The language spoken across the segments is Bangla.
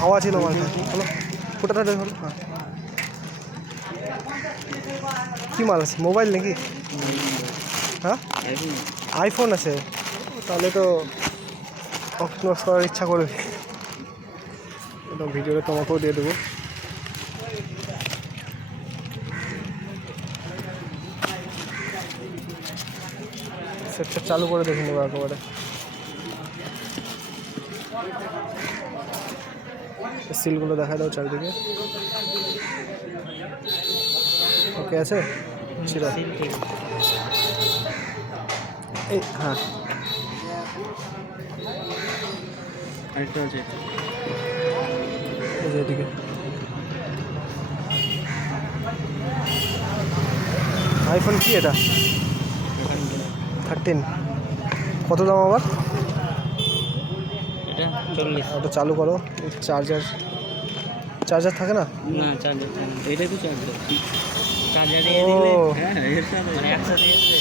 হাওয়া ছিল মাঝে। হলো ফোটাটা হলো। হ্যাঁ, কী মাল আছে, মোবাইল নাকি? হ্যাঁ, আইফোন আছে, তাহলে তো ক্লোজ করার ইচ্ছা করবে। ভিডিওটা তোমাকেও দিয়ে দেবো। সেটটা চালু করে দেখে নেবো একেবারে। সিলগুলো দেখা দাও চারিদিকে। ওকে আছে, ছিল এই। হ্যাঁ, আরেকটা আছে এই যে এদিকে আইফোন। কি এটা? 13। কত দাম আবার? এটা 40। ওটা চালু করো। চার্জার চার্জার থাকে না? না চার্জার, এটাই তো চার্জার। চার্জার ও, দিয়ে দিলে হ্যাঁ মানে একসাথে এসে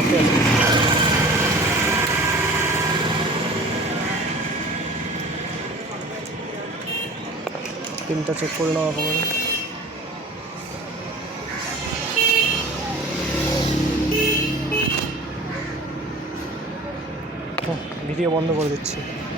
ওকে আছে। পিনটা চেক করে নাও একেবারে। ভিডিও বন্ধ করে দিচ্ছি।